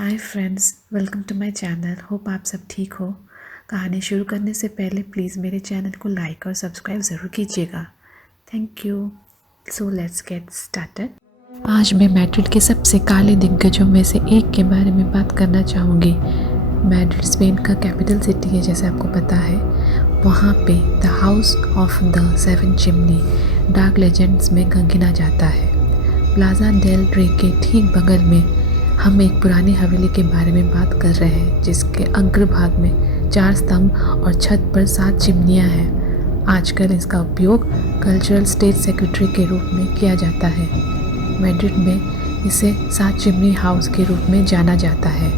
Hi friends, welcome to my channel. Hope आप सब ठीक हो। कहानी शुरू करने से पहले प्लीज़ मेरे चैनल को लाइक और सब्सक्राइब ज़रूर कीजिएगा। Thank you. So let's get started. आज मैं मैड्रिड के सबसे काले दिग्गजों में से एक के बारे में बात करना चाहूँगी। मैड्रिड स्पेन का कैपिटल सिटी है, जैसे आपको पता है। वहाँ पे the house of the seven chimney dark legends में गिना जाता है। प्लाजा डेल रे के ठीक बगल में हम एक पुरानी हवेली के बारे में बात कर रहे हैं, जिसके अग्रभाग में 4 स्तंभ और छत पर 7 चिमनियाँ हैं। आजकल इसका उपयोग कल्चरल स्टेट सेक्रेटरी के रूप में किया जाता है। मैड्रिड में इसे 7 चिमनी हाउस के रूप में जाना जाता है।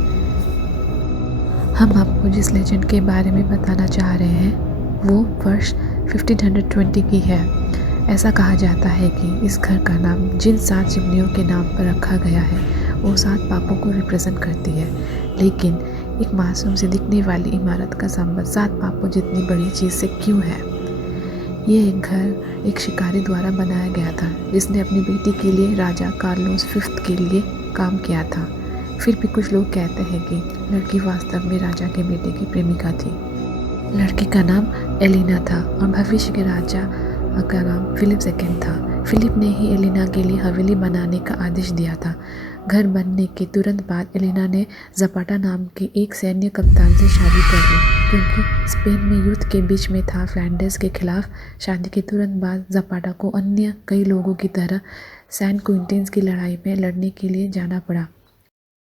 हम आपको जिस लेजेंड के बारे में बताना चाह रहे हैं वो वर्ष 1520 की है। ऐसा कहा जाता है कि इस घर का नाम जिन 7 चिमनियों के नाम पर रखा गया है वो 7 पापों को रिप्रेजेंट करती है। लेकिन एक मासूम से दिखने वाली इमारत का संबंध 7 पापों जितनी बड़ी चीज़ से क्यों है? ये एक घर एक शिकारी द्वारा बनाया गया था, जिसने अपनी बेटी के लिए राजा कार्लोस V के लिए काम किया था। फिर भी कुछ लोग कहते हैं कि लड़की वास्तव में राजा के बेटे की प्रेमिका थी। लड़की का नाम एलिना था और भविष्य के राजा का नाम फिलिप II था। फिलिप ने ही एलिना के लिए हवेली बनाने का आदेश दिया था। घर बनने के तुरंत बाद एलिना ने ज़पाटा नाम के एक सैन्य कप्तान से शादी कर ली। क्योंकि स्पेन में युद्ध के बीच में था, फ्लैंडर्स के खिलाफ शादी के तुरंत बाद ज़पाटा को अन्य कई लोगों की तरह सैन क्विंटेंस की लड़ाई में लड़ने के लिए जाना पड़ा।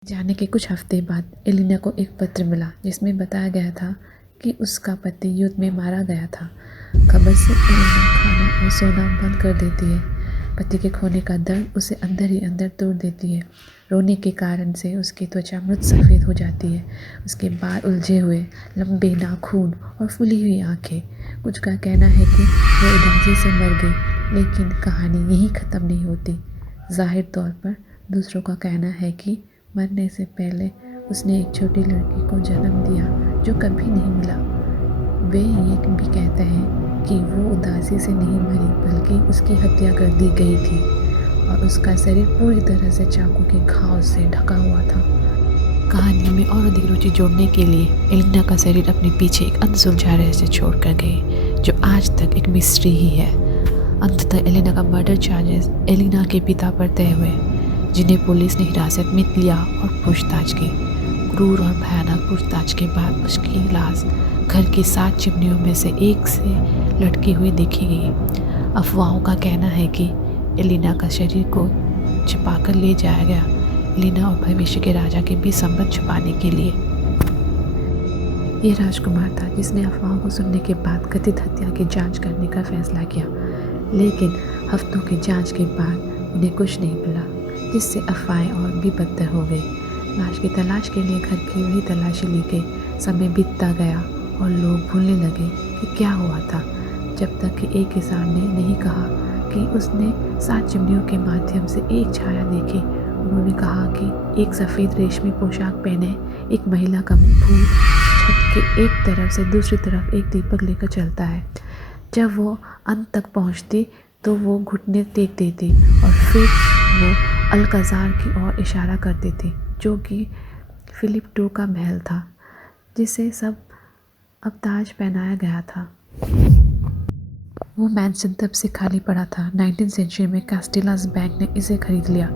जाने के कुछ हफ्ते बाद एलिना को एक पत्र मिला, जिसमें बताया गया था कि उसका पति युद्ध में मारा गया था। खबर से एलिना खाना और सोना बंद कर देती है। पति के खोने का दर्द उसे अंदर ही अंदर तोड़ देती है। रोने के कारण से उसकी त्वचा मृत सफ़ेद हो जाती है। उसके बाल उलझे हुए, लंबे नाखून और फूली हुई आंखें। कुछ का कहना है कि वो उदासी से मर गई, लेकिन कहानी यहीं ख़त्म नहीं होती। जाहिर तौर पर दूसरों का कहना है कि मरने से पहले उसने एक छोटी लड़की को जन्म दिया जो कभी नहीं मिला। वे ये भी कहते हैं कि वो उदासी से नहीं मरी, बल्कि उसकी हत्या कर दी गई थी और उसका शरीर पूरी तरह से चाकू के घाव से ढका हुआ था। कहानी में और अधिक रुचि जोड़ने के लिए एलिना का शरीर अपने पीछे एक अनसुलझा रहस्य छोड़कर गई, जो आज तक एक मिस्ट्री ही है। अंततः एलिना का मर्डर चार्जेस एलिना के पिता पर तय हुए, जिन्हें पुलिस ने हिरासत में लिया और पूछताछ की। क्रूर और भयानक पूछताछ के बाद उसकी लाश घर की 7 चिमनियों में से एक से लटकी हुई देखी गई। अफवाहों का कहना है कि एलिना का शरीर को छिपाकर ले जाया गया, एलिना और भविष्य के राजा के बीच संबंध छुपाने के लिए। ये राजकुमार था जिसने अफवाहों को सुनने के बाद कथित हत्या की जांच करने का फैसला किया, लेकिन हफ्तों की जांच के बाद उन्हें कुछ नहीं मिला, जिससे अफवाहें और भी बदतर हो गई। लाश की तलाश के लिए घर की वही तलाशी ली गई। समय बीतता गया और लोग भूलने लगे कि क्या हुआ था, जब तक कि एक किसान ने नहीं कहा कि उसने 7 चिमनियों के माध्यम से एक छाया देखी। उन्होंने कहा कि एक सफ़ेद रेशमी पोशाक पहने एक महिला का भूत छत के एक तरफ से दूसरी तरफ एक दीपक लेकर चलता है। जब वो अंत तक पहुंचती तो वो घुटने टेक देती और फिर वो अल्काजार की ओर इशारा करती थी, जो कि फिलिप II का महल था, जिसे सब अब ताज पहनाया गया था। वो मैंशन तब से खाली पड़ा था। 19वीं सेंचुरी में कास्टिलास बैंक ने इसे खरीद लिया।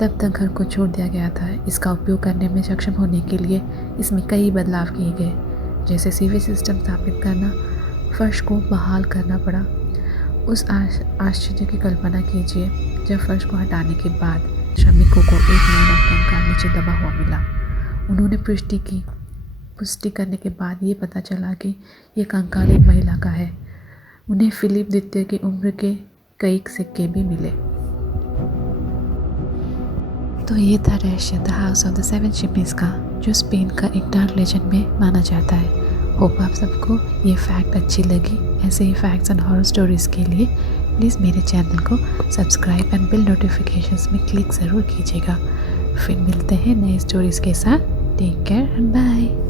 तब तक घर को छोड़ दिया गया था। इसका उपयोग करने में सक्षम होने के लिए इसमें कई बदलाव किए गए, जैसे सीवेज सिस्टम स्थापित करना, फर्श को बहाल करना पड़ा। उस आश्चर्य की कल्पना कीजिए जब फर्श को हटाने के बाद श्रमिकों को एक मानव कंकाल नीचे दबा हुआ मिला। उन्होंने पुष्टि करने के बाद ये पता चला कि ये कंकाल एक महिला का है। उन्हें फिलिप II की उम्र के कई सिक्के भी मिले। तो ये था रहस्य the house of the 7 chimneys का, जो स्पेन का एक डार्क लेजेंड में माना जाता है। होप आप सबको ये फैक्ट अच्छी लगी। ऐसे ही फैक्ट्स एंड हॉरर स्टोरीज़ के लिए प्लीज़ मेरे चैनल को सब्सक्राइब एंड बिल नोटिफिकेशंस में क्लिक ज़रूर कीजिएगा। फिर मिलते हैं नए स्टोरीज़ के साथ। Take care and bye.